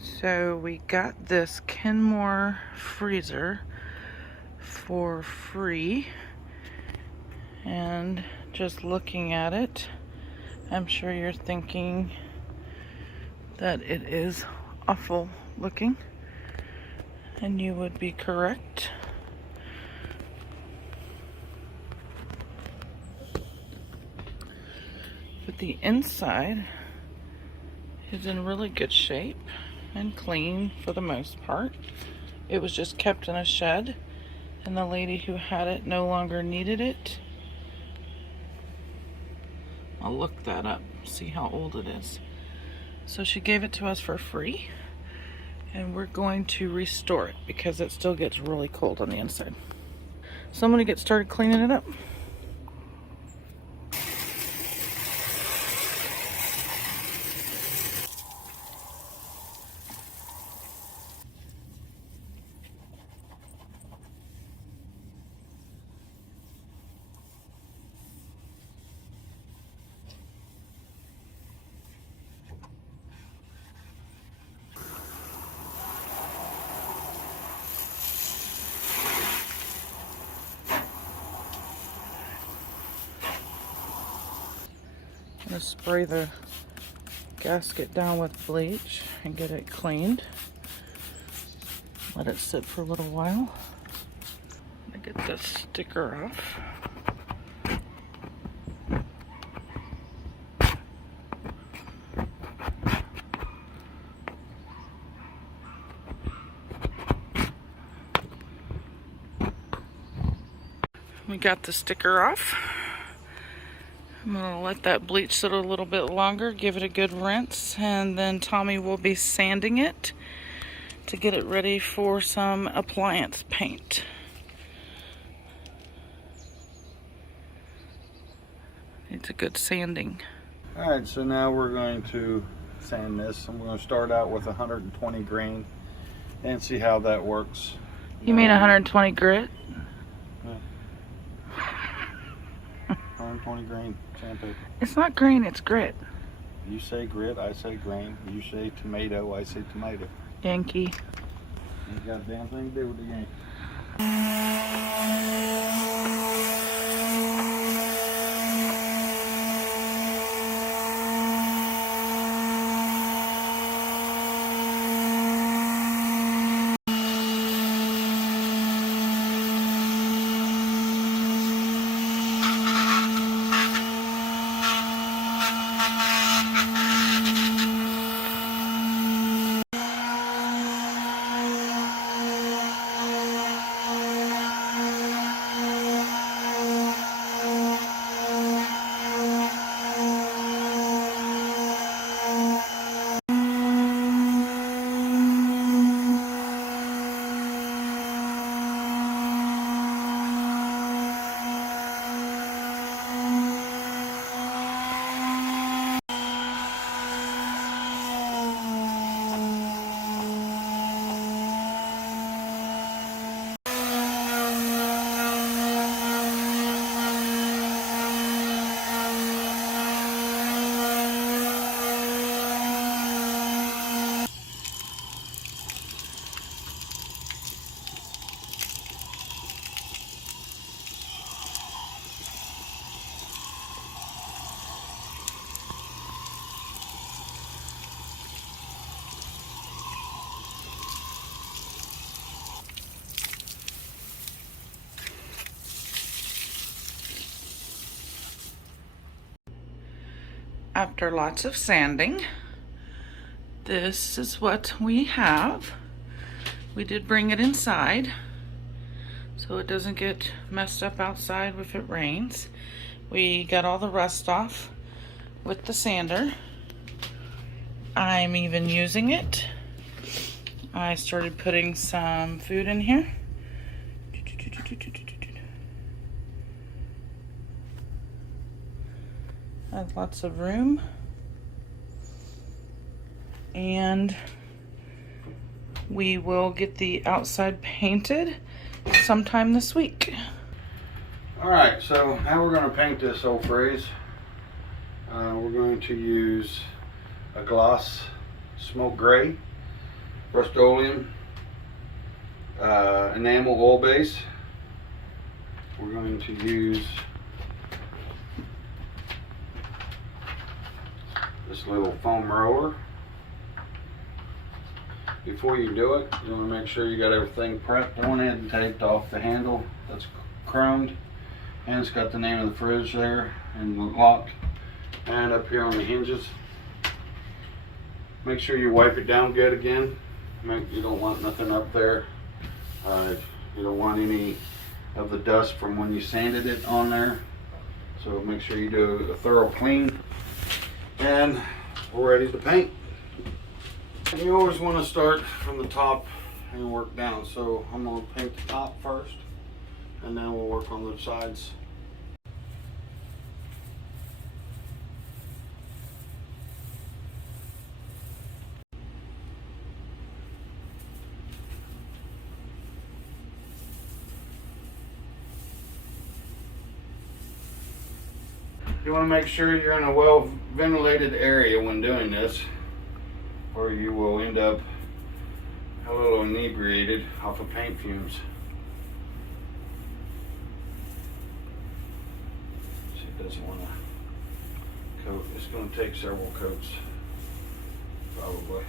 So we got this Kenmore freezer for free, and just looking at it, I'm sure you're thinking that it is awful looking, and you would be correct. But the inside is in really good shape and clean for the most part. It was just kept in a shed, and the lady who had it no longer needed it. I'll look that up, see how old it is. So she gave it to us for free, and we're going to restore it because it still gets really cold on the inside. So I'm gonna get started cleaning it up. I'm gonna spray the gasket down with bleach and get it cleaned. Let it sit for a little while. I'm gonna get this sticker off. We got the sticker off. I'm gonna let that bleach sit a little bit longer, give it a good rinse, and then Tommy will be sanding it to get it ready for some appliance paint. Needs a good sanding. Alright, so now we're going to sand this. I'm going to start out with 120 grain and see how that works. You mean 120 grit? 120 grain sandpaper. It's not grain, it's grit. You say grit, I say grain. You say tomato, I say tomato. Yankee. Ain't got a damn thing to do with the Yankee. After lots of sanding, this is what we have. We did bring it inside so it doesn't get messed up outside if it rains. We got all the rust off with the sander. I'm even using it. I started putting some food in here. Has lots of room. And we will get the outside painted sometime this week. Alright, so how we're going to paint this old phrase. We're going to use a gloss smoke gray Rust-Oleum enamel oil base. We're going to use this little foam roller. Before you do it, you want to make sure you got everything prepped on it and taped off the handle. That's chromed, and it's got the name of the fridge there and the lock, and up here on the hinges. Make sure you wipe it down good again. You don't want nothing up there. You don't want any of the dust from when you sanded it on there. So make sure you do a thorough clean, and we're ready to paint. And you always want to start from the top and work down. So I'm going to paint the top first, and then we'll work on the sides. You want to make sure you're in a well ventilated area when doing this, or you will end up a little inebriated off of paint fumes. She doesn't want to coat. It's going to take several coats, probably.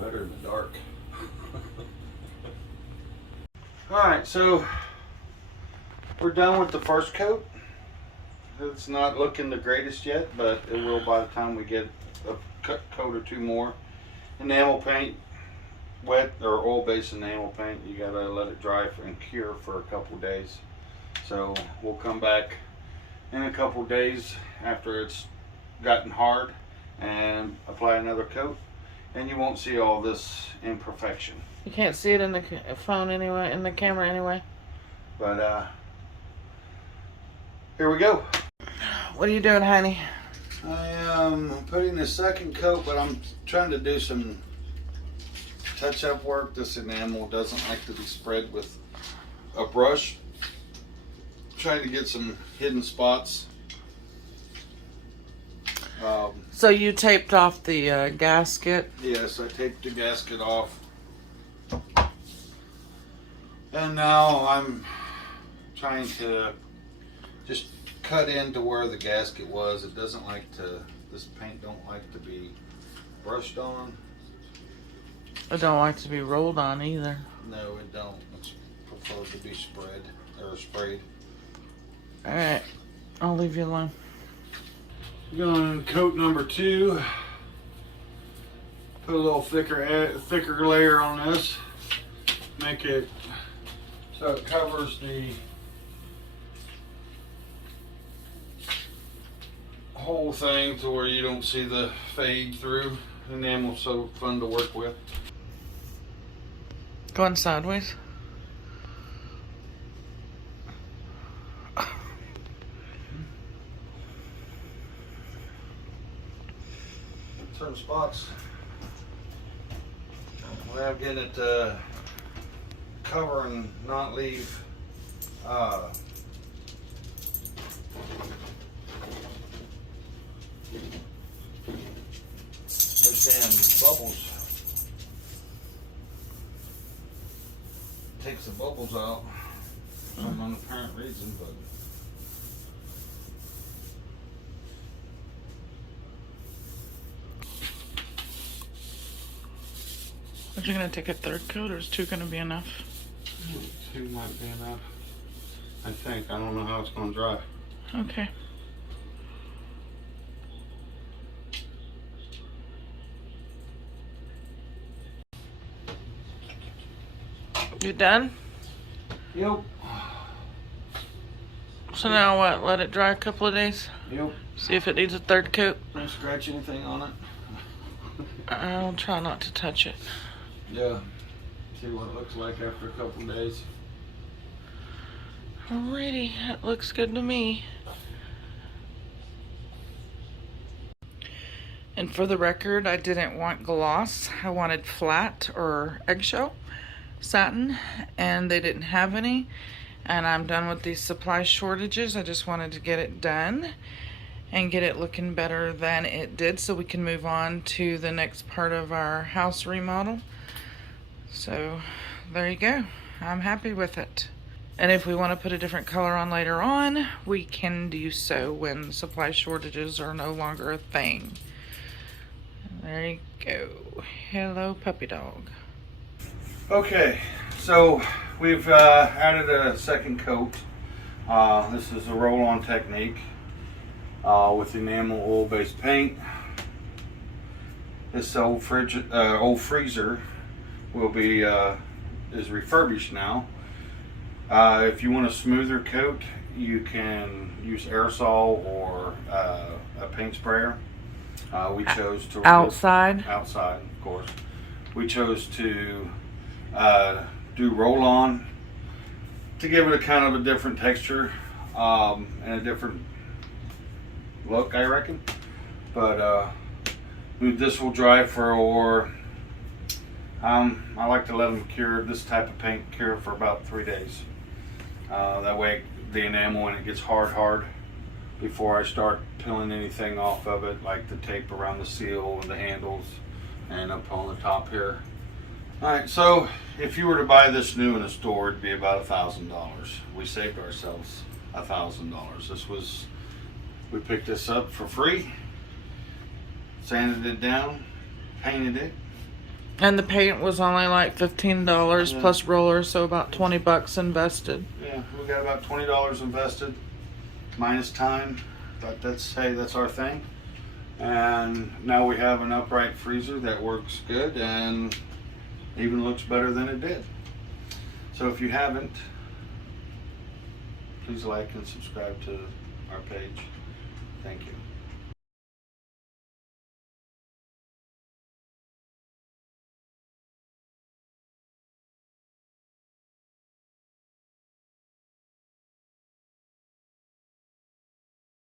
Better in the dark. Alright, so we're done with the first coat. It's not looking the greatest yet, but it will by the time we get a coat or two more. Enamel paint, wet or oil-based enamel paint, you gotta let it dry and cure for a couple days. So we'll come back in a couple days after it's gotten hard and apply another coat. And you won't see all this imperfection. You can't see it in the phone anyway, in the camera anyway. But here we go. What are you doing, honey? I am putting the second coat, but I'm trying to do some touch-up work. This enamel doesn't like to be spread with a brush. Trying to get some hidden spots. So you taped off the gasket? Yes, I taped the gasket off. And now I'm trying to just cut into where the gasket was. It doesn't like to, this paint don't like to be brushed on. I don't like to be rolled on either. No, it don't. It's preferred to be spread or sprayed. Alright, I'll leave you alone. Going coat number 2. Put a little thicker layer on this. Make it so it covers the whole thing to where you don't see the fade through. Enamel's so fun to work with. Going sideways. Certain spots without getting it to cover and not leave those damn bubbles. Takes the bubbles out for some unapparent reason, but Are you gonna take a third coat, or is 2 gonna be enough? 2 might be enough. I think. I don't know how it's gonna dry. Okay. You done? Yep. So now what? Let it dry a couple of days? Yep. See if it needs a third coat? Don't scratch anything on it. I'll try not to touch it. Yeah. See what it looks like after a couple of days. Alrighty, that looks good to me. And for the record, I didn't want gloss. I wanted flat or eggshell satin, and they didn't have any. And I'm done with these supply shortages. I just wanted to get it done and get it looking better than it did so we can move on to the next part of our house remodel. So there you go. I'm happy with it. And if we want to put a different color on later on, we can do so when supply shortages are no longer a thing. There you go. Hello, puppy dog. Okay, so we've added a second coat. This is a roll-on technique with enamel oil-based paint. This old freezer will be is refurbished now. If you want a smoother coat, you can use aerosol or a paint sprayer. We chose to Outside, of course. We chose to do roll-on to give it a kind of a different texture and a different look, I reckon. But this will dry for I like to let them cure, this type of paint cure for about 3 days. That way the enamel, when it gets hard before I start peeling anything off of it, like the tape around the seal and the handles and up on the top here. Alright, so if you were to buy this new in a store, it'd be about $1,000. We saved ourselves $1,000. We picked this up for free, sanded it down, painted it. and the paint was only like $15 Yeah. plus rollers, so about $20 invested. Yeah, we got about $20 invested, minus time. But that's our thing. And now we have an upright freezer that works good and even looks better than it did. So if you haven't, please like and subscribe to our page. Thank you.